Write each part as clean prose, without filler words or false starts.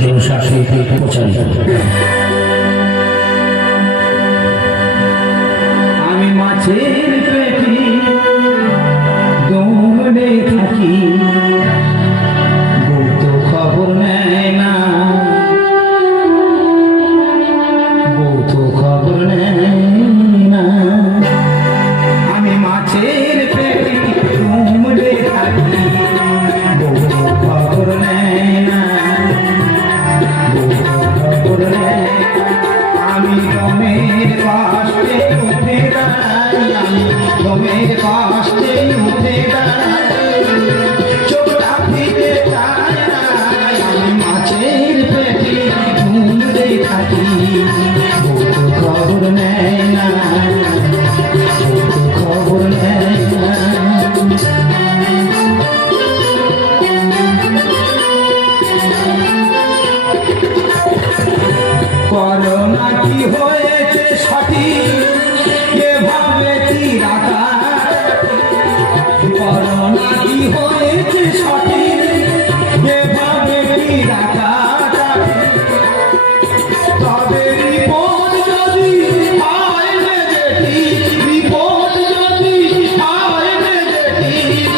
জনশাসন প্রচারিত। আমি মাছের পেটি দৌড়ে থাকি, বউ তো খবর নেয় না, বউ তো খবর নেয় না। আমি মাছের পেটি দৌড়ে থাকি, বউ তো খবর নেয় না, বউ তো খবর নেয়। আমি গমের পাশে উঠে দাঁড়াই, আমি গমের পাশে উঠে দাঁড়াই, চোখটা ফিরে চাই না। আমি মাছের পেটে ঘুমতে থাকি, বউ তো খবর নেয় না, বউ তো খবর নেয় না। করোনা কি হয়েছে সঠিক এভাবে কি রাখা, করোনা কি হয়েছে সঠিক এভাবে কি রাখা। তবে রিপোর্ট যদি হয় নেগেটিভ, রিপোর্ট যদি হয় নেগেটিভ,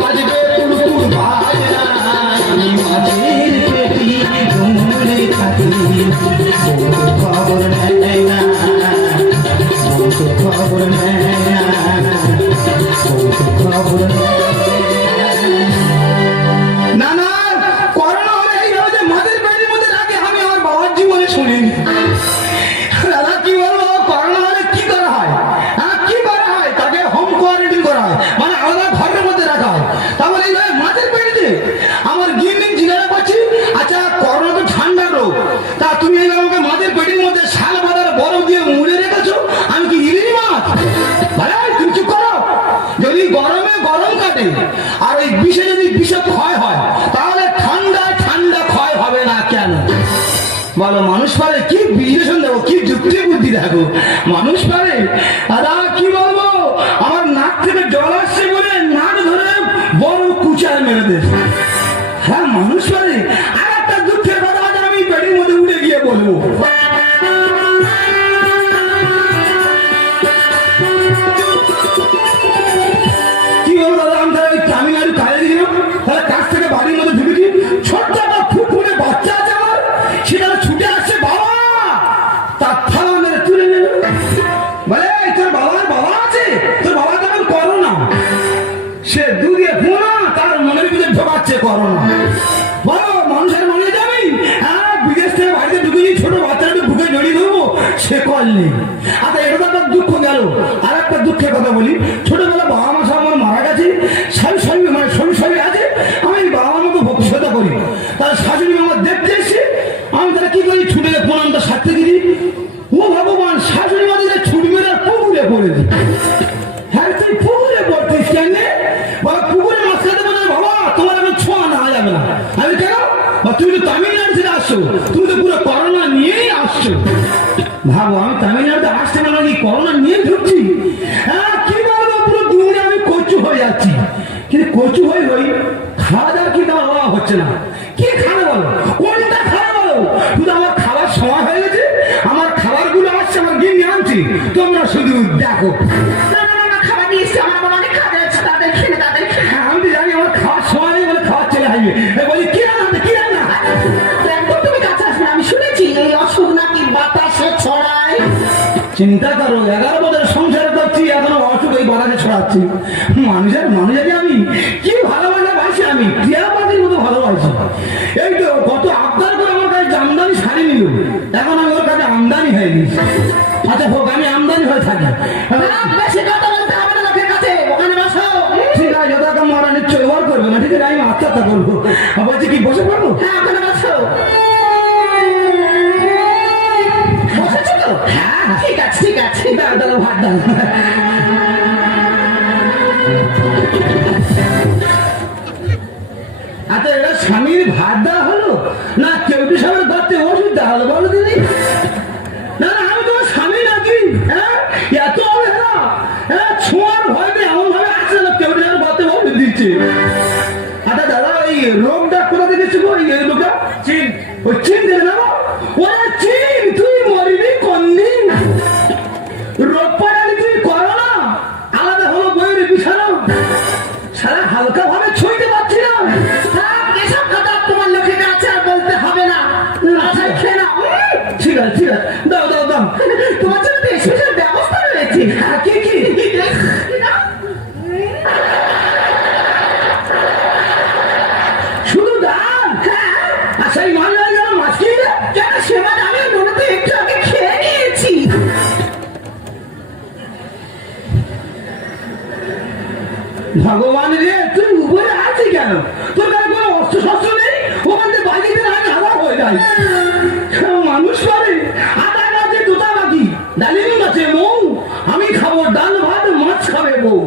বাজবে কুড়কুড় বাজনা। আমি মাছের পেটি ঘুমরে থাকি, বউ তো খবর নেয় না, বউ তো খবর নেয় না, বউ তো খবর না। না করোনা হলে এইভাবে যে মাছের পেটের মধ্যে রাখে আমি আমার বাবার জীবনে শুনিনি। দাদা কি বলবো, করোনা হলে কি করা হয়? হ্যাঁ কি করা হয়? তাকে হোম কোয়ারেন্টাইন করা হয়, মানে আলাদা ঘরের মধ্যে রাখা হয়। তাহলে এইভাবে মাছের পেটেতে আমার গিয়ে জিজ্ঞাসা করছি, আচ্ছা করোনা তো ঠান্ডার রোগ, তা তুমি এইভাবে আমাকে মাছের পেটের মধ্যে শাল বাঁধার বরফ দিয়ে মুড়ে রেখেছো, আমি কি ইলিশ মাছ? ভাই তুমি চুপ করো। যদি গরমে গরম কাটে আর এই বিষে যদি বিষে ক্ষয় হয়, তাহলে ঠান্ডায় ঠান্ডা ক্ষয় হবে না কেন? বলো মানুষ পারে? কি বিশ্লেষণ দেবো, কি যুক্তি বুদ্ধি দেখো, মানুষ পারে? দাদা কি বলবো, আমার নাক থেকে জল আসছে বলে নাক ধরে বড় কুচার মেরে দেয়। হ্যাঁ মানুষ পারে? আর একটা দুঃখের কথা আছে, আমি পেটের মধ্যে উঠে গিয়ে বলবো। কি বলবো দাদা, আমি তাহলে তামিলনাড়ু কাজে গেছিলাম, তাহলে কাছ থেকে বাড়ির মধ্যে ঢুকেছি, ছোট্ট একটা ফুটফুটে বাচ্চা আছে আমার, সেটা ছুটে আসছে, বাবা তার থালা মেরে তুলে নিল, বলে তোর বাবার বাবা আছে, তোর বাবা তেমন করোনা। সে দুধে পোনা তার মনের ভিতরে ঢোকাচ্ছে করোনা। বলো মানুষের মনে যাবি? হ্যাঁ বিদেশ থেকে বাড়িতে ঢুকেছি, ছোট বাচ্চাটাকে বুকে জড়িয়ে ধরবো, সে কল নেই। আচ্ছা এটা তো একটা দুঃখ গেল। আর একটা দুঃখের কথা বলি, ছোটবেলা বাবা মা সব আমার মারা গেছে, সবই মানে সবই আছে, আমি বাবার মতো ভবিষ্যৎ করি। তার শাশুড়ি আমার দেখতে এসে আমি তারা কি করি, ছুটে প্রণামটা সারতে দিই। ও ভগবান, শাশুড়ি মাঝে ছুটি মেরে পুকুরে পড়ে দিই। হ্যাঁ তুই পুকুরে পড়তিস কেন? বাবা পুকুরে মাছ খেতে বলে, বাবা তোমার এখন ছোঁয়া না যাবে না। আমি কেন? তুমি তো তামিলনাড়ু থেকে আসছো, তুমি তো পুরো করোনা নিয়েই আসছো। ভাবো আমি তামিলনাড়ুতে আসতে না কি করোনা নিয়ে ঢুকছি? হ্যাঁ কি বলবো, পুরো দুনিয়া আমি কচু হয়ে যাচ্ছি। কিন্তু কচু হয়ে খাওয়া দাওয়ার কি আমার অভাব হচ্ছে না। কি খাবে বলো, কোনটা খাবে বলো? শুধু আমার খাবার সময় হয়ে গেছে, আমার খাবারগুলো আসছে, আমার গিয়ে আনছি, তোমরা শুধু দেখো। খাবার নিয়ে এসছে, আমার আবার অনেক খাবার আছে, তাদের খেলে তাদের খেলে। হ্যাঁ আমি জানি আমার খাওয়ার সময় নেই বলে খাওয়ার চলে আসবে। বলি কি রান্না, কি রান্না? একদম তুমি কাছে আসবে, আমি শুনেছি এই অসুখ নাকি বাতাসে ছড়ায়। চিন্তা করো, 11 বছর সংসার করছি, এখনো অসুখ এই বাতাসে ছড়াচ্ছি। মানুষের আমি কি ভালোবাসি, আমি টিয়াপাতির মতো ভালোবাসি। এই তো কত আবদার করে আমার কাছে জামদানি শাড়ি নিল, এখন আমি ওর কাছে আমদানি হয়নি। আচ্ছা হোক, আমি আমদানি হয়ে থাকি। বেশি কথা বলতে হবে না লোকের কাছে, ওখানে বসো। ঠিক আছে, যতটা মারা নিশ্চয় ওর করবে না, ঠিক আছে আমি আত্মহত্যা করবো। বলছি কি বসে পড়বো? হ্যাঁ ওখানে বসো। বসেছো তো? হ্যাঁ ঠিক আছে ঠিক আছে। দাদা ভাত দাও। আচ্ছা এটা স্বামীর ভাত দেওয়া হলো না কেউটি স্বামীর ঘরতে ওষুধ দেওয়া হলো বলো দিদি? না না আমি তোমার স্বামী নাকি? হ্যাঁ এত অবহেলা, হ্যাঁ ছোঁয়ার ভয় নেই, এমন ভাবে আসছে না কেউটি স্বামীর ঘরতে ওষুধ দিচ্ছে। আচ্ছা দাদা এই রোগটা কোথা থেকে ছিল, এই রোগটা? ওই চিন দেবে না ওরা চিন তুই মরিবি কোনদিন রোপপাড়ালি তুই করো না আলাদা হলো বইয়ের বিছানো সারা হালকা ভাবে ছুঁইতে পারছি না থাক, এসব কথা তোমার লোকের কাছে আর বলতে হবে না। মাথায় খেয়ে নাও। ঠিক আছে ঠিক আছে দাও দাও দাও তোমার জন্য তো স্পেশাল ব্যবস্থা রয়েছে। হ্যাঁ, কি কি শুধু ডাল আচ্ছা এই মাল লাগে গেল মাছ কি কেন সেবার আমি নুনতে একটু আগে খেয়ে নিয়েছি। ভগবান রে তুই উপরে আছিস কেন তোর কাছে কোনো অস্ত্র শস্ত্র নেই ওখান থেকে বাজিতে না হাওয়া হয়ে যায় মানুষ করে আদা গাছে দুটা বাকি ডালিম গাছে মৌ আমি খাবো ডাল ভাত মাছ খাবে বউ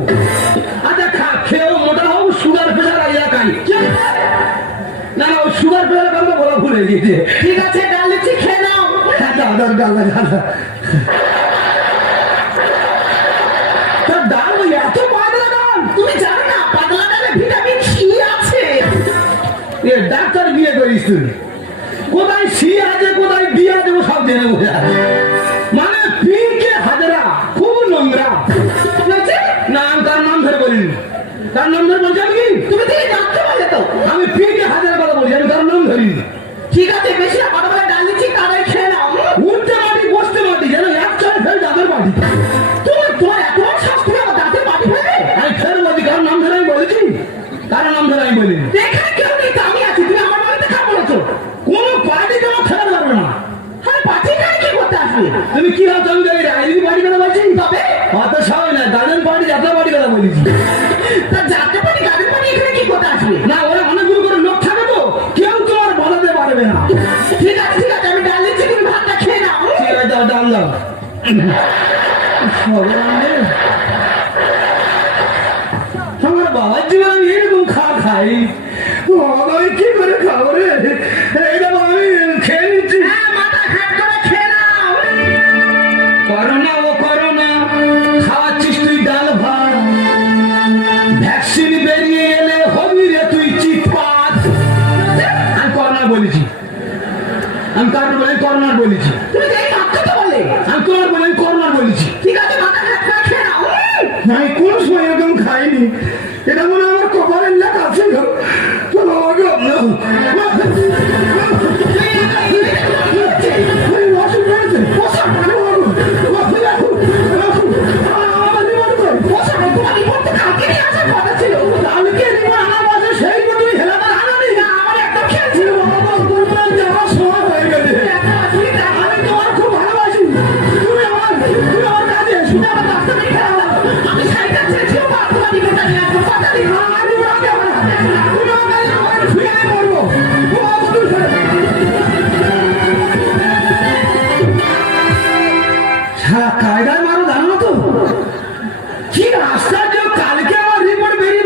আচ্ছা খেয়েও মোটা হোক সুগার প্রেশার এলাকায় না না ও সুগার প্রেশার কথা বলা ভুলে গিয়েছে ঠিক আছে, ডাল দিচ্ছি, খেয়ে নাও। ডাল তার ডাল ওই এত পাতলা ডাল তুমি জানো না পাতলা ডালে ভিটামিন সি আছে। ডাক্তার বিয়ে করিস তুই কোথায় সি আছে কোথায় ডি আছে ও সব জেনে বোঝা মানে পি কে হাজারা খুব নোংরা না আমি তার নাম ধরে বলিনি তার নাম ধরে বলছি আমি তুমি তো এই ডাক্তার বলে তো। আমি পি কে হাজারা কথা বলছি আমি তার নাম ধরিনি ঠিক আছে, বেশি না পাতলা ডাল দিচ্ছি, তাড়াতাড়ি খেয়ে নাও। উঠতে মাটি বসতে মাটি যেন এক চলে ফের দাঁতের মাটি তোমার এত বড় সাহস, তুমি আমার দাঁতে মাটি ফেলবে? আমি ফের বলছি কার নাম ধরে আমি বলেছি কার নাম ধরে আমি বলিনি এখানে কেউ নেই তো আমি আছি, তুমি আমার বাড়িতে খাবো বলেছো। কোনো পার্টি তোমার খেলা পারবে না হ্যাঁ, পার্টি নাই কি করতে আসবে? তুমি কি ভাবছো আমি রাজনীতি পার্টি কথা বলছি তবে অত সবাই না গার্ডেন পার্টি যাত্রা পার্টি কথা বলেছি তা যাতে পারি গাড়ির পানি এখানে কি করতে আসবে? না ওরা অনেকগুলো করে লোক থাকে তো কেউ তোমার বলাতে পারবে না ঠিক আছে ঠিক আছে, আমি ডাল দিচ্ছি, তুমি ভাতটা খেয়ে নাও। ঠিক আছে দাও দাম দাও ভগবান রে, আমার বাবার জীবন আমি এরকম খাই বাবা আমি কি করে খাবো রে এইটা আমি খেয়ে নিচ্ছি হ্যাঁ, মাথা হাত করে খেয়ে নাও। করোনা ও করোনা খাওয়াচ্ছিস তুই ডাল ভাত ভ্যাকসিন বেরিয়ে এলে হবি রে তুই চিৎপাত আমি করোনা বলেছি আমি কার বলে করোনার বলেছি তুমি তো এই ডাক্তার তো বলে। আমি তোমার বলে করোনার বলেছি ঠিক আছে, মাথা হাত করে খেয়ে নাও। আমি কোন সময় এরকম খাইনি এটা মনে হয় আমার কপালের লেখা আছে গো তো বাবাকে অসুখ হয়েছে তোমার রিপোর্ট তো কালকে নিয়ে আসার কথা ছিল। কালকে আমার বাসে সেই তুমি হেলাবার আনানি না, আমার একদম খেয়াল ছিল। যাওয়ার সময় হয়ে গেছে আমি তোমার খুব ভালোবাসি তুমি আমার কাছে এসো তুমি আমার ডাক্তার দেখে নাও। আমি সাইকেল ছেড়েছি, তোমার রিপোর্টটা নিয়ে আসবো, কথা দিই। কায়দায় মারো জানো না তো কি আশ্চর্য কালকে আমার রিপোর্ট বেরিয়ে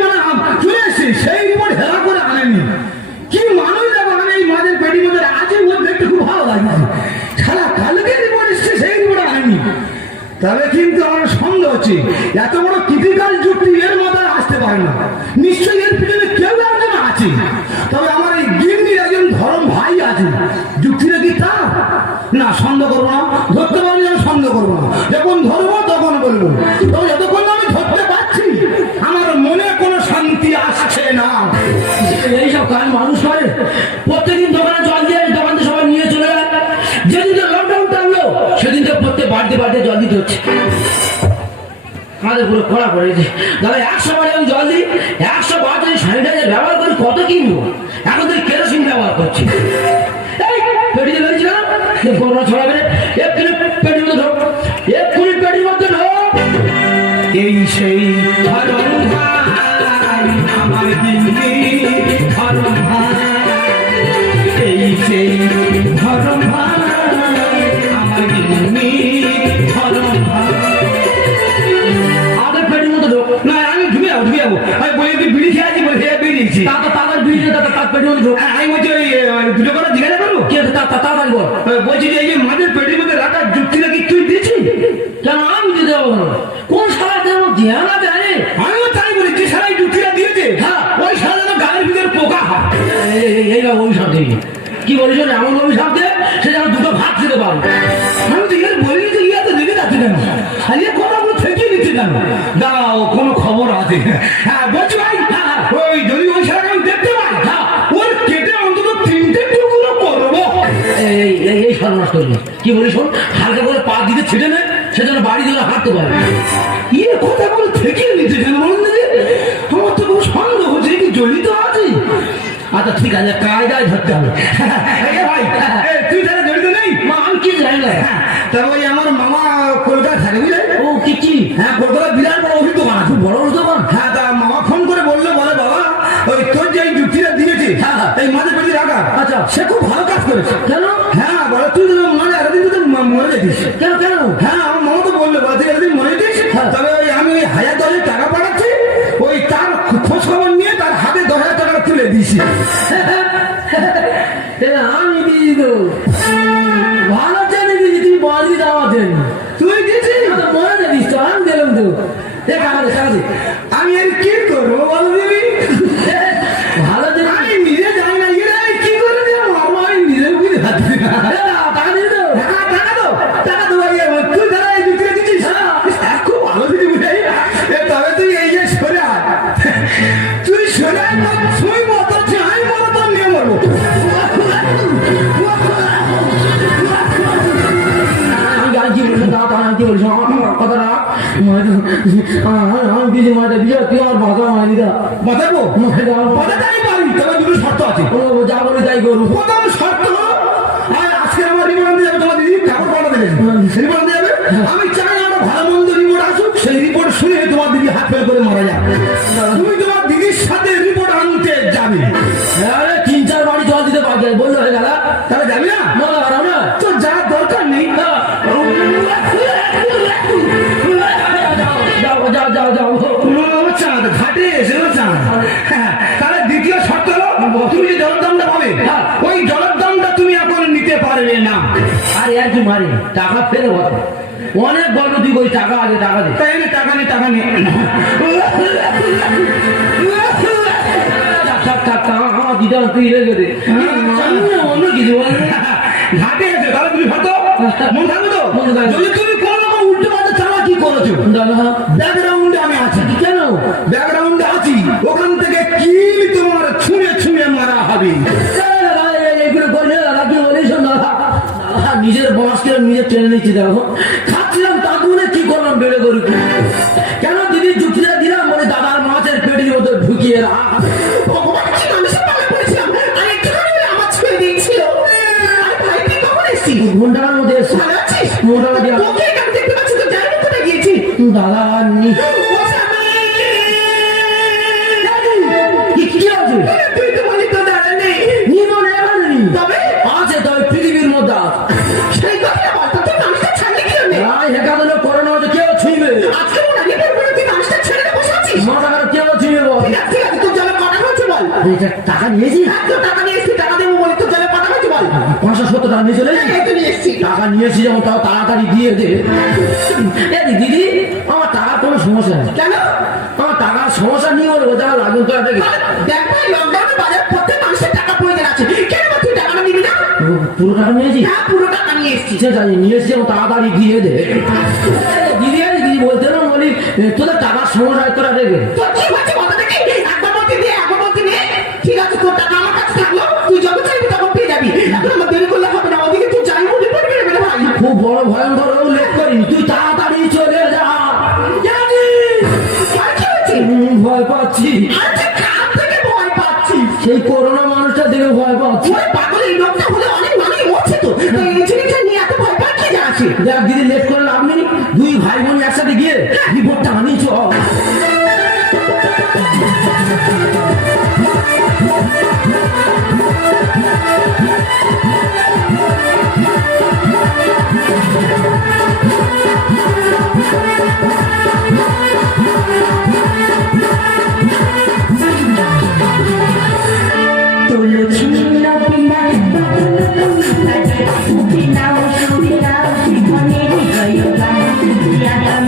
চলে এসে সেই রিপোর্ট হেলা করে আনেনি কি মানুষ দেখো আমি এই মাঝের পেটির মধ্যে আছে ওর দেখতে খুব ভালো লাগছে সারা কালকে রিপোর্ট এসছে সেই রিপোর্ট আনেনি তবে কিন্তু আমার সন্দেহ হচ্ছে এত বড় ক্রিটিক্যাল যুক্তি এর মাথায় আসতে পারে না নিশ্চয়ই এর পিছনে কেউ একজন আছে তবে আমার এই গিন্নির একজন ধরম ভাই আছে যুক্তিটা কি তা না সন্দেহ করবো না ধরতে পারি আমি সন্দেহ করবো না যখন ধরবো তখন বলবো তবে যতক্ষণ আমি ধরতে পারছি আমার মনে কোনো শান্তি আসছে না এইসব কাজ মানুষ করে প্রত্যেকদিন দোকানে জল দিয়ে দোকান থেকে সবাই নিয়ে চলে গেল যেদিন তো লকডাউন টানলো সেদিন তো প্রত্যেক বাড়িতে জল দিতে হচ্ছে আমাদের পুরো খরা পড়েছে দাদা 100 বারে আমি জল দিই 100 বার যদি স্যানিটাইজার ব্যবহার করি কত কিনবো এখন তো কেরোসিন ব্যবহার করছি পেটিতে বেরিয়েছি না করোনা ছড়াবে এক্ষুনি পেটির মধ্যে ঢোক এক্ষুনি পেটির মধ্যে ঢোক এই সেই ধরম ভাই আমার গিন্নি ধরম ভাই এই সেই ধরম ভাই আমার গিন্নি ধরম ভাই আমাদের পেটির মধ্যে ঢোক না আমি ঢুকে যাবো আমি বলে বিড়ি খেয়ে আছি বলে বেরিয়েছি তাদের বিড়ি তার পেটির মধ্যে ঢোক আমি বলছি ওই দুটো কথা জিজ্ঞাসা করবো কে তাড়াতাড়ি বল বলছি যে এই যে মাঝের পেটের মধ্যে রাখার যুক্তিটা কি তুই দিয়েছি কেন আমি দিতে পারবো না কোন সারা দেব ধ্যান আছে জানে আমিও তাই বলি যে সারা এই যুক্তিটা দিয়েছে হ্যাঁ। ওই সারা যেন গায়ের ভিতরে পোকা হয় এইটা ওই সব দিবি কি বলিস এমন অভিশাপ দে সে যেন দুটো ভাত খেতে পারে। আমি তো এর বলিনি তো ইয়াতে রেগে যাচ্ছে কেন? আর ইয়ে কথাগুলো থেকে নিচ্ছে কেন? দাঁড়াও, কোনো খবর আছে? হ্যাঁ বলছি ভাই, ওই যদি ওই সারা আমি দেখতে পাই, ওর কেটে অন্তত 3টে টুকরো করবো। এই সর্বনাশ করবি। কি বলিস শোন, হালকা করে পা দিতে ছেড়ে নে, সে যেন বাড়ি দিলে হাঁটতে পারে। ইয়ে কথাগুলো থেকে নিচ্ছে কেন বলুন দেখি? আমার তো খুব সন্দেহ হচ্ছে কি জড়িত আছে। আচ্ছা ঠিক আছে, কায়দায় ধরতে হবে। এই ভাই, তুই তাহলে জড়িত নেই? মা আমি কি জানি না। তবে ওই আমার মামা কলকাতা থাকে বুঝলে? ও কি হ্যাঁ, কলকাতা বিরাট বড় ওষুধ দোকান আছে। বড় দোকান? হ্যাঁ, তা মামা ফোন করে বললে বলে বাবা ওই তোর যে এই যুক্তিটা দিয়েছে এই মাঝে পেটে রাখা, আচ্ছা সে খুব ভালো কাজ করেছে। কেন? হ্যাঁ বলে তুই মানে এতদিন তুই মরে যেতিস। কেন? হ্যাঁ, আমার মামা তো বললো বলে তুই এতদিন মরে যেতিস। তবে ওই আমি ওই 1000-10 টাকা পাঠাচ্ছি, ওই তার খোঁজ খবর নিয়ে তার হাতে 10,000 টাকা তুলে দিয়েছি। আমি দিয়েছি তো, ভালো জানি দিয়েছি, তুমি বাড়ি দেওয়া দেন। তুই দিয়েছিস? মনে দিস তো, আমি দিলাম তো। আমি আর কি করবো বল দিবি? ভালো জানি আমি নিজে জানি না কি করে দেবো, আমি নিজে বুঝে পাচ্ছি না। টাকা দিয়ে তো। হ্যাঁ, টাকা তো ভাই তুই দাঁড়া এই যুক্তিটা দিচ্ছিস। খুব ভালো দিদি বুঝাই। তবে তুই এই যে সরে আয়, তুই সরে আয়, তুই মতো চাই মতো তোর নিয়ে মরবো। আমি কি বলছি দাও, আমি কি বলছি আমার কথাটা আমি দিদি মাঠে দিয়ে তুই আমার বাবা মারি দা বাঁচাবো মাঠে পারি, তবে দুটো শর্ত আছে। যা বলে তাই করবো। প্রথম শর্ত হলো আজকে আমার রিপোর্ট আনতে যাবে, তোমার দিদি ঠাকুর পাঠাতে দেবেন, রিপোর্ট আনতে যাবে। আমি চাই আমার ভালো মন্দ রিপোর্ট আসুক, সেই রিপোর্ট শুনে তোমার দিদি হাত ফেল করে মারা যাবে। তুমি তোমার দিদির সাথে রিপোর্ট আনতে যাবে। 3-4 বাড়ি জল দিতে পারবে বললো হয়ে গেল, তাহলে যাবি না? না তোর যাওয়ার দরকার নেই। যাও চাঁদ ঘাটে এসে চাঁদ। তাহলে দ্বিতীয় শর্ত হলো তুমি যে জলের দামটা পাবে, ওই জলের দামটা তুমি এখন নিতে পারবে না। আর আর কি মারি টাকা ফেলে বল, অনেক গল্প তুই ওই টাকা আগে টাকা দে। তাই না, টাকা নেই আমার দিদা তুই রেখে দে, অন্য কিছু বল। ঘাটে এসে তাহলে তুমি ভাবতো মন থাকবে তো? মনে থাকবে। যদি তুমি কোন রকম উল্টো পাল্টা চালা কি করেছো, ব্যাকগ্রাউন্ডে আমি আছি। কেন? ব্যাকগ্রাউন্ডে আছি, ওখান থেকে কি তোমার ছুঁড়ে ছুঁড়ে মারা হবে। এগুলো করলে দাদা কি বলিস দাদা, নিজের বসকে নিজে টেনে নিচ্ছি। দেখো খাচ্ছিলাম তাঁতুনে কি করলাম বেড়ে করি কেন দিদির যুক্তিটা দিলাম, বলে দাদার মাছের পেটের মতো ঢুকিয়ে ভগবান কি মানুষের পালা করেছিলাম, আর একটুখানি হলে আমার ছুঁয়ে দিয়েছিল। আর ভাই তুই কখন এসছিস? ঘন্টার মধ্যে এসে ভালো আছিস? মোটামুটি তোকে এখানে দেখতে পাচ্ছি তো, জানি কোথায় গিয়েছি। দাদা ও স্বামী! কি আছে? তুই তো বলি তো দাঁড়া নেই। নিমনে এখানে তবে আছে, তবে পৃথিবীর মধ্যে আছে। সেই কথা বল, তুই মানুষটা ছাড়লি কি জন্যে? এখানে করোনা হচ্ছে কেউ ছুঁইবে, আজকে মনে হয় এরপরে তুই মানুষটা ছেড়ে দিয়ে বসে আছিস। মাথা খারাপ কেউ ছুঁইবে বল। ঠিক আছে, তোর জলে পাঠা হয়েছে বল। টাকা নিয়েছি, এত টাকা নিয়ে এসছি, টাকা দেবো বলে তোর জলে পাঠা হয়েছে বল। 570 টাকা নিয়ে চলে এই তো নিয়ে এসছি। টাকা নিয়েছি যেমন তাও তাড়াতাড়ি দিয়ে দে। দিদি আমার টাকার কোনো সমস্যা নেই, কেন? আমার টাকার সমস্যা নিয়ে বলবো যা লাগুন তো একটা দেখ ভাই, লকডাউনে বাজার প্রত্যেক মানুষের টাকা প্রয়োজন আছে, কেন বা তুই টাকাটা নিবি না? পুরো টাকা নিয়েছি। হ্যাঁ, পুরো টাকা নিয়ে এসছি। ঠিক আছে নিয়ে এসছি যেমন তাড়াতাড়ি দিয়ে দে। দিদি বলতে না বলি তোদের টাকার সমস্যা তোরা দেখবে। তোর কি হচ্ছে কথা দেখি? একবার বলতে দিয়ে একবার বলতে নিয়ে। ঠিক আছে, তোর টাকা আমার কাছে থাকলো, তুই যখন চাইবি তখন পেয়ে যাবি। এখন আমার দেরি করলে হবে না, ওদিকে তুই যাই বলে পড়বি রে ভাই। খুব বড় ভয়ঙ্কর লেট করিনি, তুই তাড়াতাড়ি চলে যা। আর কি হয়েছে? ভয় পাচ্ছি, আর তুই কার থেকে ভয় পাচ্ছিস? সেই করোনা মানুষটা দেখে ভয় পাচ্ছি। ওই পাগল, এই লোকটা হলে অনেক মানুষ মরছে তো, তো এই জিনিসটা নিয়ে এত ভয় পাওয়ার কি যা আছে? দেখ দিদি লেট করে লাভ নেই, দুই ভাই বোন একসাথে গিয়ে রিপোর্টটা আনি চ। তোলো ছিল বিনা বিনা সুবিনা শিখনের জয় গান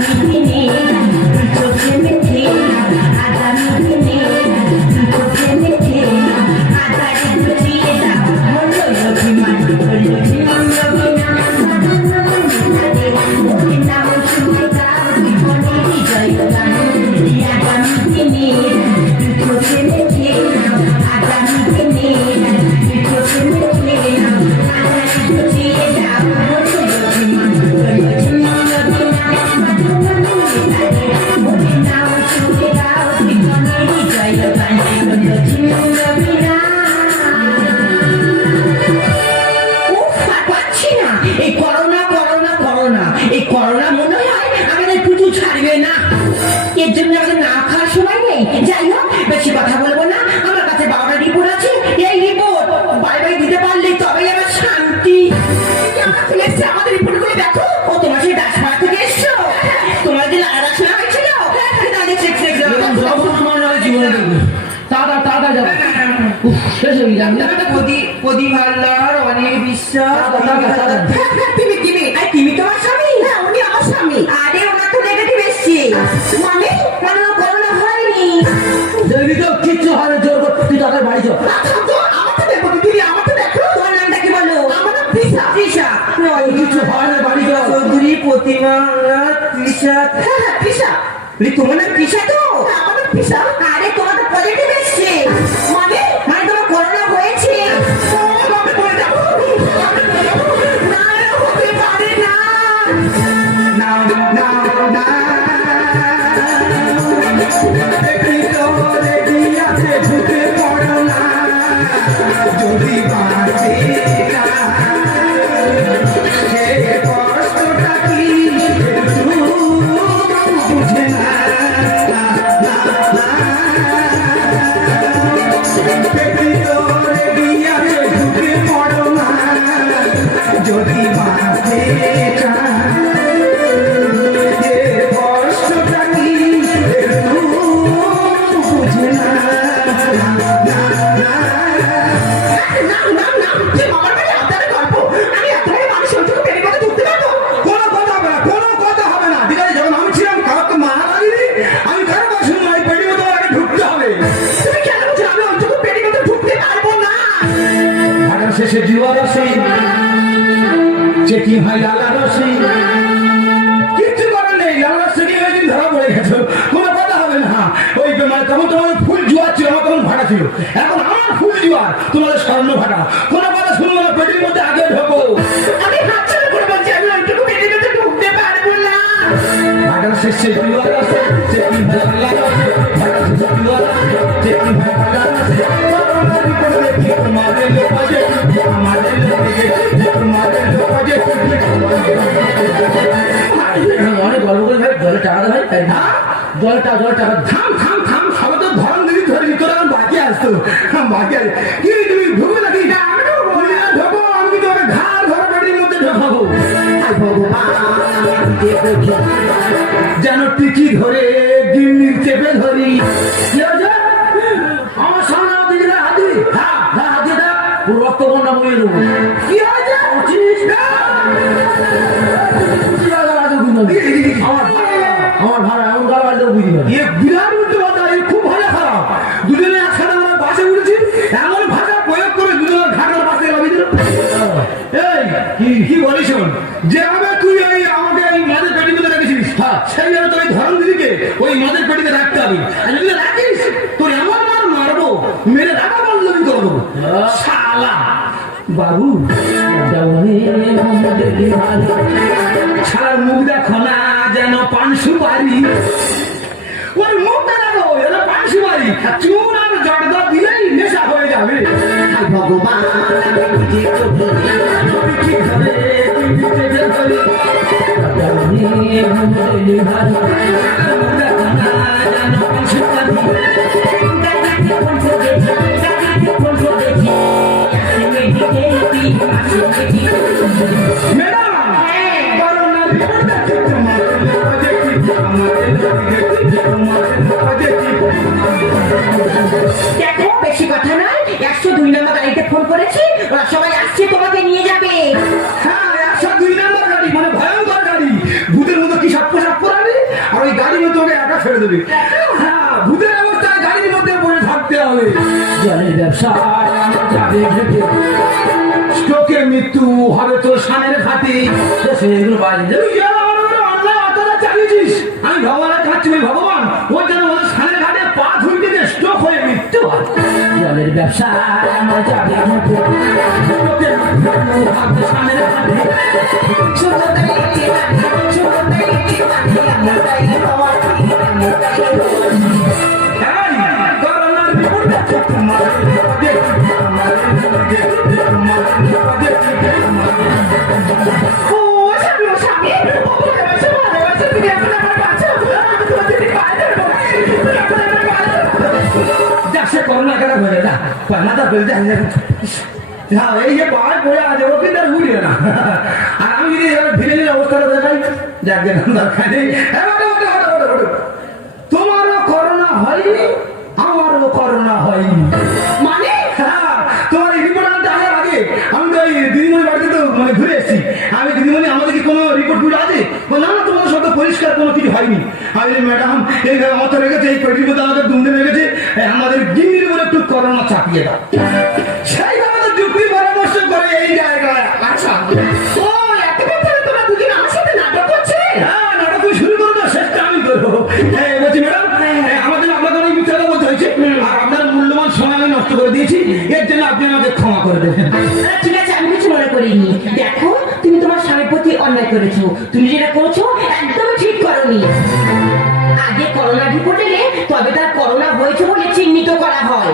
জন্য আগে না খাওয়ার সময় নেই। যাই হোক, বেশি কথা বলবো না। আমার কাছে বাবাটা রিপোর্ট আছে। এই রিপোর্ট বাই বাই দিতে পারলে তবেই আমার শান্তি। এসছে আমাদের রিপোর্ট গুলো দেখো। ও তোমার সেই দাসপাড়া থেকে এসছো? তোমার যে লাড়াশোনা হয়েছিল? তাহলে চেক চেক যখন আমার নয় জীবনে দেখবো তাড়া যাবে শেষ হয়ে গেলাম প্রদীপ হালদার, অনেক বিশ্বাস। তাড়া। তুমি তোমার স্বামী? হ্যাঁ, উনি আমার স্বামী। আরে ওনার তো নেগেটিভ এসছে। মানে কোনো করোনা হয়নি। যদি তো কিচ্ছু হয় জোর কর তুই তাদের বাড়ি চল আমার তো দেখো দিদি, আমার তো দেখো। তোমার নামটা কি বলো? আমার নাম তৃষা। তৃষা কিছু হয় না বাড়ি চল চৌধুরী প্রতিমা তৃষা। হ্যাঁ, তৃষা। তোমার নাম তৃষা তো? আমার নাম তৃষা। আরে তোমার তো পজিটিভ এসছে। মানে তোমার করোনা হয়েছে। না, হতে পারে না। যদি বাঁচে কষ্টটা কি বুঝে না যদি বাঁচে কষ্টটা কি বুঝে না কোনো কথা হবে না, কোনো কথা হবে না। ঠিক আছে, যখন আমি ছিলাম কাউকে মানা করিনি, আমি কারো কথা শুনবো না, এই পেটের মধ্যে আগে ঢুকতে হবে। ভাটার শেষে জীবন আসে, চেকিং হয় লালার রসে। কিচ্ছু করার নেই, লালার চেকিং হয়ে দিন ধরা পড়ে গেছো, কোনো কথা হবে না। ওই মানে তখন তোমাদের ফুল জোয়ার ছিল, আমার তখন ভাটা ছিল। এখন আমার ফুল জোয়ার, তোমাদের স্বর্ণ ভাটা। কোনো কথা শুনবো না, পেটের মধ্যে আগে ঢোকো। আমি হাত ছেড়ে করে বলছি, আমি ওইটুকু পেটের মধ্যে ঢুকতে পারবো না। ভাটার শেষে জীবন আসে, চেকিং হয় লালার রসে। ভাটার শেষে জীবন আসে, চেকিং হয় লালার রসে। তোমাদের লোক আছে, আমাদের লোক আছে, তোমাদের লোক আছে। অনেক গল্প করে ভাই জলে টাকা দেয় ভাই জলে টাকা থাম থাম থাম, সবাই তো ধরন দিদি ধরে তোরা বাকি আসতো বাকি আছে। কি তুমি ঢুকবে নাকি? ঢোকো, আমি তোমাকে ঘাড় ধরে পেটের মধ্যে ঢোকাবো। যেন টিকি ধরে গিন্নি চেপে ধরি। কি হয়েছে? আমার সামনে দিদি হাত দিবি হ্যাঁ হাত দিয়ে দেখ রক্ত বন্যা বইয়ে দেবো কি হয়েছে? আমার ভাড়া এমন গাল বাড়িতে বুঝি না এ বিরাট উল্টো কথা, এ খুব ভালো খারাপ। দুজনে একসাথে আমরা বাসে উঠেছি, এমন ভাষা প্রয়োগ করে দুজনের ঘাটের পাশে লাগিয়ে দিল। এই কি বলিস শোন, যেভাবে তুই ওই আমাকে এই মাদের পেটি মধ্যে রেখেছিস, হ্যাঁ সেইভাবে তোর ধরন দিদিকে ওই মাদের পেটিতে রাখতে হবে। আর যদি রাখিস তোর এমন মার মারবো, মেরে রাখা বন্ধ করবো শালা। বাবু শালার মুখ দেখো না যেন পান সুপারি। ওর মুখটা দেখো যেন পান সুপারি। চুন আর জর্দা দিলেই নেশা হয়ে যাবে। ভগবান দেখো, বেশি কথা নয়। 102 নম্বর গাড়িতে ফোন করেছি, ওরা সবাই আসছে তোমাকে নিয়ে যাবে। হ্যাঁ, 102 নম্বর গাড়ি, মানে ভয়ঙ্কর গাড়ি। ভূতের মতো কি সাপ করাবে, আর ওই গাড়ির মধ্যে ওকে একা ছেড়ে দেবে। হ্যাঁ, ভূতের অবস্থায় গাড়ির মধ্যে পড়ে থাকতে হবে। জলের ব্যবসা স্ট্রোকে মৃত্যু হবে তোর সানের ঘাটে। সেগুলো বাইরে তুই যে আমার উপরে অন্যায় অত্যাচার চালিয়েছিস, আমি ভগবানের কাছে ওই ভগবান ও যেন ওদের সানের ঘাটে পা ধুইতে স্ট্রোক হয়ে মৃত্যু হয়। জলের ব্যবসা যাবে স্ট্রোকে মৃত্যু হবে সানের ঘাটে। এই, করোনার বিপদে তোমার বিপদে, আমার বিপদে, তোমার বিপদে, ও স্বামী, ও স্বামী, ও ভালোবাসে, ভালোবাসে, তুমি এখন আমার কাছে, আমি তোমাকে পায়ে ধরবো। না মাথা পেলে হ্যাঁ এই যে পাহাড় পড়ে আছে ও কিন্তু আর উঠবে না। আর আমি যদি এবার ধীরে ধীরে অবস্থাটা দেখাই যাক দেখুন দরকার নেই। তোমারও করোনা হয়নি আমারও করোনা হয়নি। মানে হ্যাঁ, তোমার এই রিপোর্ট আনতে আসার আগে আমি তো ওই দিদিমণি বাড়িতে তো মানে ঘুরে এসেছি। আমি দিদিমণি আমাদের কি কোনো রিপোর্টগুলো আছে? না না তোমাদের সব পরিষ্কার কোনো কিছু হয়নি। আমি ম্যাডাম এইভাবে মতো রেখেছে এই পেটির মধ্যে আমাদের দুমড়ে রেখেছে আমাদের গিন্নির বলে একটু করোনা চাপিয়ে দাও। সেই আমাদের যুক্তি পরামর্শ করে এই জায়গায়। আচ্ছা ও এতক্ষণ ধরে তোমরা দুজন আমার সাথে নাটক করছে। হ্যাঁ নাটক তুমি শুরু করো না শেষটা আমি করবো। হ্যাঁ বলছি ম্যাডাম আমাদের আপনাকে অনেক মিথ্যা কথা বলতে হয়েছে আর আপনার মূল্যবান সময় আমি নষ্ট করে দিয়েছি এর জন্য আপনি আমাকে ক্ষমা করে দেবেন। ঠিক আছে আমি কিছু মনে করিনি। দেখো তুমি তোমার স্বামীর প্রতি অন্যায় করেছো, তুমি যেটা করেছো একদমই ঠিক করোনি। আগে করোনা রিপোর্ট এলে তবে তার করোনা হয়েছে বলে চিহ্নিত করা হয়।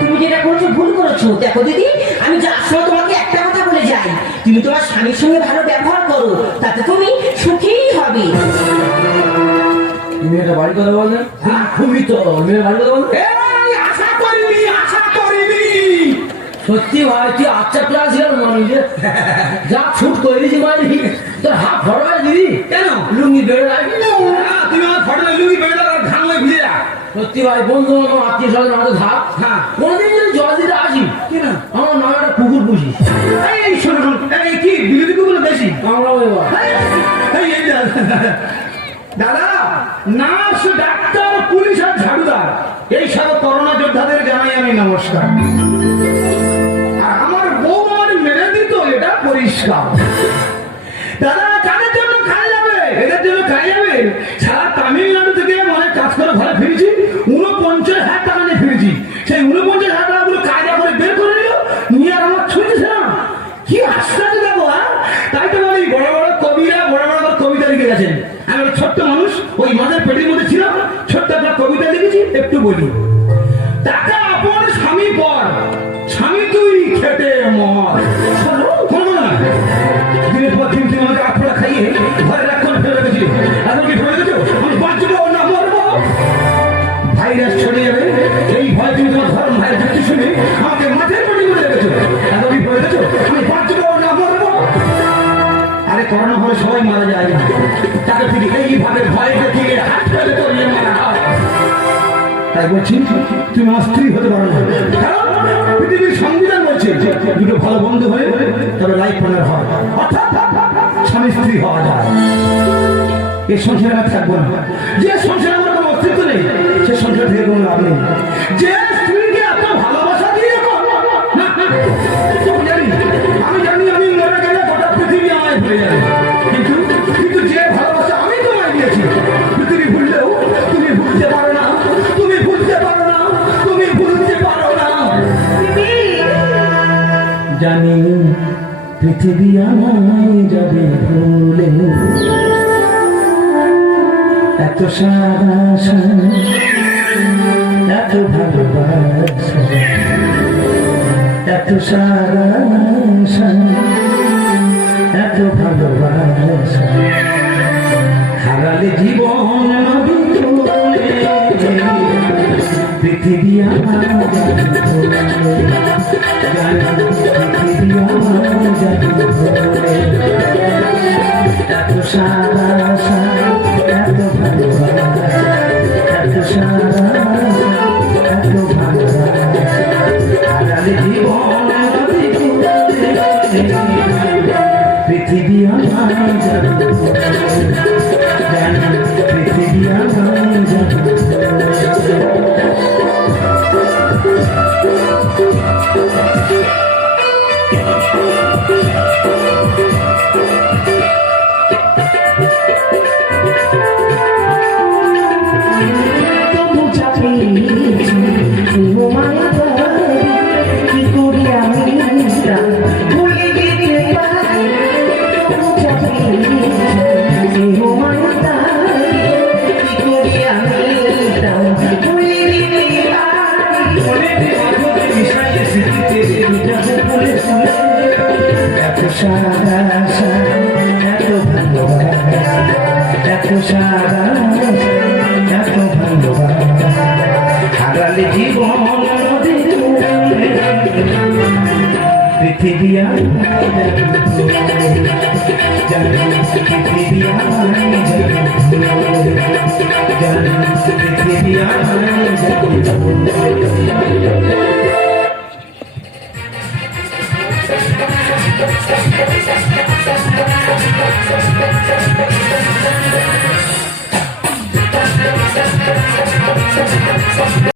তুমি যেটা করেছো ভুল করেছো। দেখো দিদি আমি যার সময় তোমাকে একটা কথা বলে যাই, তুমি তোমার স্বামীর সঙ্গে ভালো ব্যবহার করো, তাতে তুমি সুখীই হবে। মেয়েটা বাড়ি কথা বললেন খুবই তো মেয়ের বাড়ি কথা বললেন এই আশা করিনি আশা করিনি। সত্যি ভাই তুই আচ্ছা ক্লাস গেল মানুষের যা ছুট করে দিয়েছি মারি তোর হাফ ফটো হয় দিদি কেন লুঙ্গি বেড়ে রাখি হ্যাঁ, তুমি আমার ফটো লুঙ্গি বেড়ে দাও ঘাম হয়ে ভিজে যা। সত্যি ভাই বন্ধু বান্ধব আত্মীয় স্বজন আমাদের ধাপ হ্যাঁ। কোনোদিন যদি জল দিতে আসি কি না আমার নামে একটা কুকুর পুষি এই শোনো শোনো, এই কি বিরোধী কুকুর বেশি কামড়াবো এবার এই এই দাদা নার্স ডাক্তার পুলিশ আর ঝাড়ুদার এই সব করোনা যোদ্ধাদের জানাই আমি নমস্কার। আর আমার বউ আমার মেরে দিত এটা পরিষ্কার। দাদা কাদের জন্য খাই যাবে এদের জন্য খাই যাবে। সারা তামিলনাড়ু থেকে মানে কাজ করে ঘরে ফিরেছি 49,000 টাকা নিয়ে ফিরেছি। সেই 49,000 টাকাগুলো কায়দা করে বের করে নিল নিয়ে আর আমার ছুটেছে না। কি আশ্চর্য দেখো হ্যাঁ। তাই তো বলি বড় বড় কবিরা বড় বড় কবিতা লিখে গেছেন। আমি একটা ছোট্ট মানুষ ওই মাঝের পেটের মধ্যে ছিলাম ছোট্ট একটা কবিতা লিখেছি একটু বলি। টাকা আপন স্বামী পর স্বামী তুই খেটে মর। শোনো না দিনের পর দিন তুমি আমাকে আপনারা খাইয়ে ঘরে রাখুন ফেলে রেখেছিল এখন কি ফেলে রেখেছো আমি বাঁচবো না মরবো। ভাইরাস ছড়িয়ে যাবে এই ভয় তুমি তোমার ধর্ম ভাইয়ের যুক্তি শুনে আমাকে মাঠের পড়ে করে রেখেছো এখন কি ফেলে রেখেছো আমি বাঁচবো না মরবো। আরে করোনা হলে সবাই মারা যায় না তাকে ঠিক এইভাবে ভয় দেখিয়ে হাত ফেলে করিয়ে মারা হয়। তাই বলছি তুমি আমার স্ত্রী হতে পারো না কারণ পৃথিবীর সংবিধান বলছে দুটো ভালো বন্ধু হয়ে তবে লাইফ পার্টনার হয় অর্থাৎ স্বামী স্ত্রী হওয়া যায়। এই সংসারে আর থাকবো না। যে সংসারে আমার কোনো অস্তিত্ব নেই সে সংসার থেকে কোনো লাভ নেই। যে স্ত্রীকে এত ভালোবাসা দিয়ে আমি জানি আমি মরে গেলে গোটা পৃথিবী আমায় ভুলে যাবে কিন্তু কিন্তু যে ভালোবাসা আমি তোমায় দিয়েছি পৃথিবী ভুললেও তুমি ভুলতে পারো না তুমি ভুলতে পারো না তুমি ভুলতে পারো না। জানি পৃথিবী আমায় যাবে ভুলে এত সারা এত ভালোবাসা এত সারা এত ভালোবাসা হারালে জীবন নবী তুলে পৃথিবী আমার পৃথিবী আমার এত সারা এত ভালোবাসা এত সারা এত ভালোবাসা হারালে জীবন পৃথিবী আমার পৃথিবী হারালে জীবন